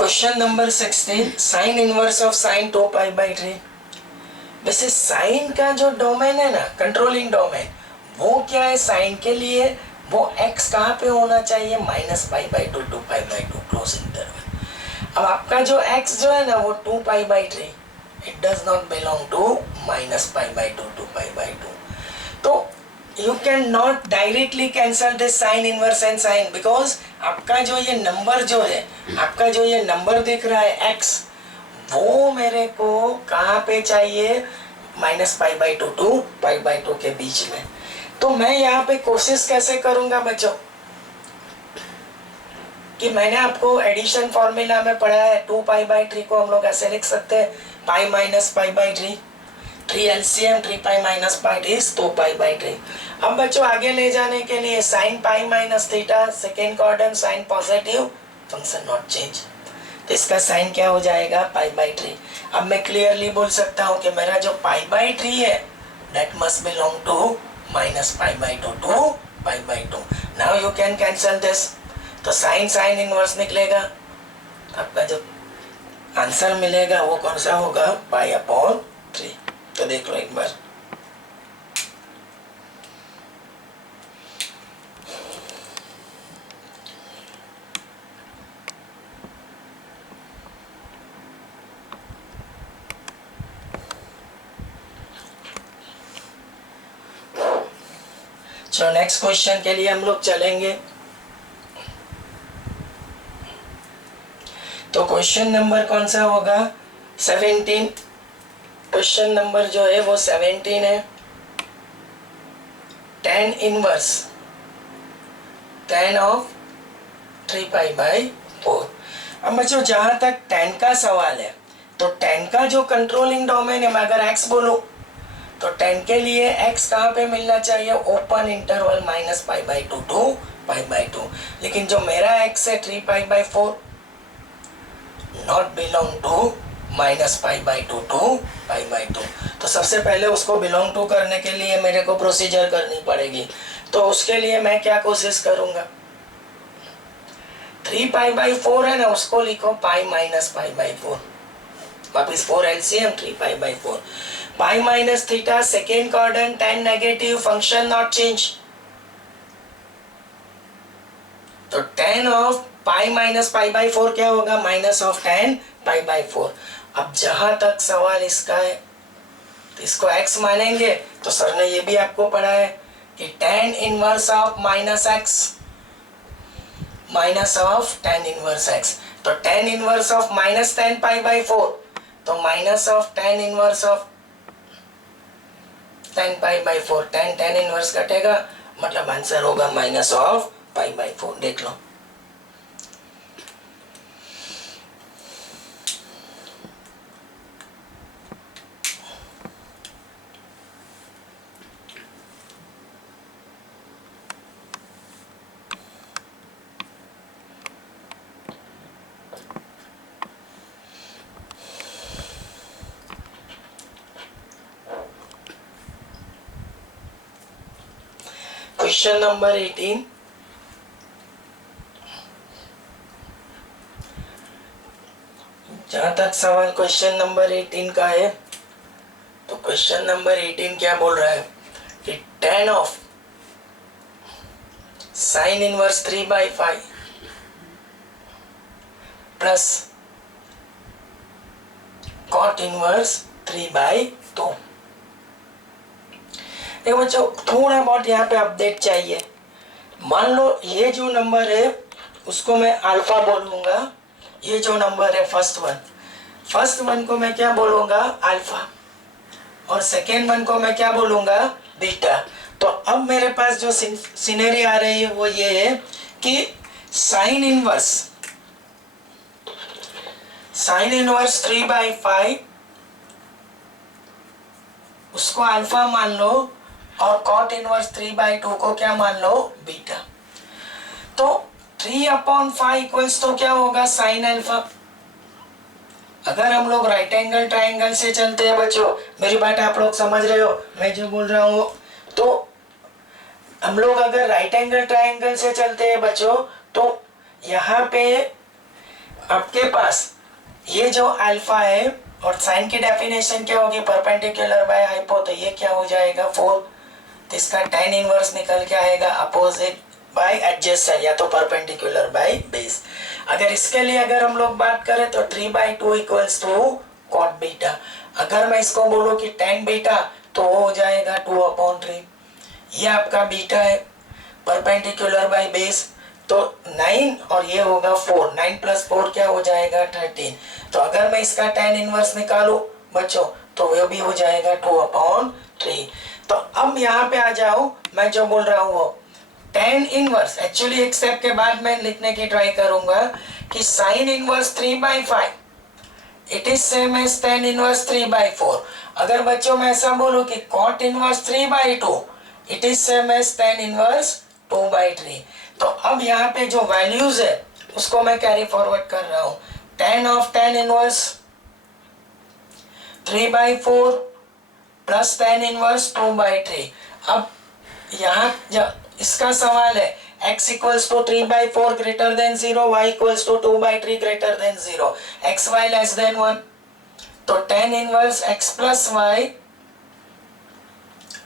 Question number 16, sine inverse of sine 2π/3। वैसे sign का जो डोमेन है ना, कंट्रोलिंग डोमेन, वो क्या है साइन के लिए, वो x कहाँ पे होना चाहिए, -π/2 2π/2 क्लोज इंटरवल। अब आपका जो x जो है ना वो 2π/3, it does not belong to -π/2 2π/2। तो you cannot directly cancel this sin inverse and sin, because आपका जो ये नंबर जो है, आपका जो ये नंबर दिख रहा है x, वो मेरे को कहाँ पे चाहिए, -π/2 टू π/2 के बीच में। तो मैं यहाँ पे कोशिश कैसे करूंगा बच्चों, कि मैंने आपको एडिशन फॉर्मूला में पढ़ा है 2π/3 को हम लोग ऐसे लिख सकते हैं π-π/3, 3 LCM 3π - π is 2π/3। अब बच्चों आगे ले जाने के लिए sin π - थीटा, second quadrant sine positive, function not change, तो इसका साइन क्या हो जाएगा π/3। अब मैं क्लियरली बोल सकता हूँ कि मेरा जो π/3 है that must belong to -π/2 to π/2। Now you can cancel this, तो साइन इनवर्स निकलेगा, आपका जो आंसर मिलेगा वो कौन सा होगा, π/3। तो देख लो एक बार, चलो नेक्स्ट क्वेश्चन के लिए हम लोग चलेंगे। तो क्वेश्चन नंबर कौन सा होगा, 17। क्वेश्चन नंबर जो है वो 17 है। tan inverse tan of 3π/4। अब बच्चों जहां तक tan का सवाल है, तो tan का जो कंट्रोलिंग डोमेन है, मैं अगर x बोलूं तो tan के लिए x कहाँ पे मिलना चाहिए, ओपन इंटरवल -π/2 टू π/2। लेकिन जो मेरा x है 3π/4 नॉट बिलोंग टू -π/2 टू π/2। तो सबसे पहले उसको बिलोंग टू करने के लिए मेरे को प्रोसीजर करनी पड़ेगी। तो उसके लिए मैं क्या कोशिश करूंगा, 3π/4 है ना, उसको लिखो π - π/4, वापिस 4 LCM 3π/4, π - थीटा, second quadrant, tan negative, function not change, तो tan ऑफ π - π/4 क्या होगा, माइनस ऑफ tan π/4। अब जहां तक सवाल इसका है, तो इसको x मानेंगे, तो सर ने ये भी आपको पढ़ा है कि tan inverse of -x minus of tan inverse x, तो tan इनवर्स ऑफ -tan π/4, तो minus of tan inverse of tan π/4, tan inverse कटेगा, मतलब आंसर होगा माइनस ऑफ π/4। देख लो, क्वेश्चन नंबर 18। जहां तक सवाल क्वेश्चन नंबर 18 का है, तो क्वेश्चन नंबर 18 क्या बोल रहा है कि tan of sine inverse 3/5 plus cot inverse 3/2। देखो बच्चों, थोड़ा बहुत यहाँ पे अपडेट चाहिए। मान लो ये जो नंबर है उसको मैं अल्फा बोलूंगा, ये जो नंबर है फर्स्ट वन को मैं क्या बोलूंगा, अल्फा, और सेकेंड वन को मैं क्या बोलूंगा, बीटा। तो अब मेरे पास जो सिनेरियो आ रही है वो ये है कि साइन इनवर्स 3/5 उसको अल्फा मान लो, और कॉट इनवर्स 3/2 को क्या मान लो, बीटा। तो 3/5 इक्वल्स तो क्या होगा, साइन अल्फा। अगर हम लोग राइट एंगल ट्राइंगल से चलते हैं बच्चों, मेरी बात आप लोग समझ रहे हो मैं जो बोल रहा हूँ, तो हम लोग अगर राइट एंगल ट्राइंगल से चलते हैं बच्चों, तो यहाँ पे आपके पास ये जो अल्फा है और साइन की डेफिनेशन क्या होगी, परपेंडिकुलर बाय हाइपो, तो ये क्या हो जाएगा 4, तो इसका tan इनवर्स निकल के आएगा अपोजिट बाय एडजेसेंट या तो परपेंडिकुलर बाय बेस। अगर इसके लिए अगर हम लोग बात करें तो 3/2 इक्वल्स टू कॉट बीटा। अगर मैं इसको बोलूं कि tan बीटा तो वो हो जाएगा 2/3। ये आपका बीटा है, परपेंडिकुलर बाय बेस तो 9 और ये होगा 4, 9 + 4 क्या हो जाएगा 13। तो अगर मैं इसका tan इनवर्स निकालूं बच्चों तो वो भी हो जाएगा 2/3। तो अब यहाँ पे आ जाओ, मैं जो बोल रहा हूँ वो tan इनवर्स, एक्चुअली एक स्टेप के बाद मैं लिखने की ट्राई करूंगा कि sin inverse 3/5 it is same as tan inverse 3/4। अगर बच्चों मैं ऐसा बोलूं कि cot inverse 3/2 it is same as tan inverse 2/3। तो अब यहाँ पे जो वैल्यूज है उसको मैं कैरी फॉरवर्ड कर रहा हूँ। tan inverse 3/4 plus tan inverse 2/3। अब यहाँ इसका सवाल है x equals to 3/4 greater than 0, y equals to 2/3 greater than 0, x y less than 1। तो tan inverse x plus y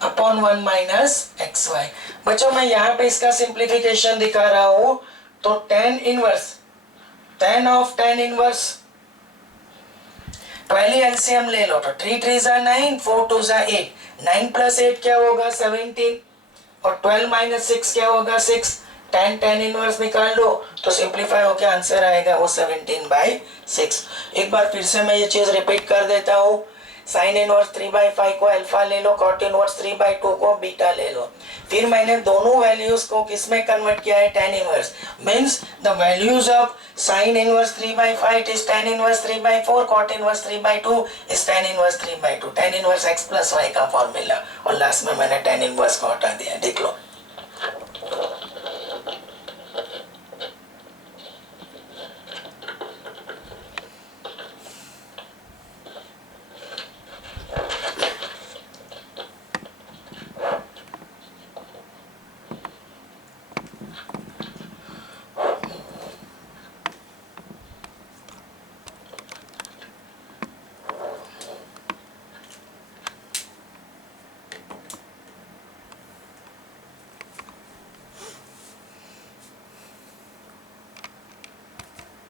upon 1 minus X Y. बच्चों मैं यहाँ पे इसका सिंप्लीफिकेशन दिखा रहा हूँ, तो tan इनवर्स पहली एलसीएम ले लो, तो 3 3 = 9, 4 2 = 8, 9 + 8 क्या होगा 17 और 12 - 6 क्या होगा 6। tan इनवर्स निकाल लो तो सिंप्लीफाई होकर आंसर आएगा वो 17/6। एक बार फिर से मैं ये चीज रिपीट कर देता हूँ, साइन इनवर्स 3/5 को अल्फा ले लो, कॉट इनवर्स 3/2 को बीटा ले लो। फिर मैंने दोनों वैल्यूज को किसमें कन्वर्ट किया है, tan inverse, means the values of sine inverse 3/5 is tan inverse 3/4, cot inverse 3/2 is tan inverse 3/2, tan inverse x + y का फॉर्मूला, और लास्ट में मैंने tan इनवर्स को हटा दिया, देख लो।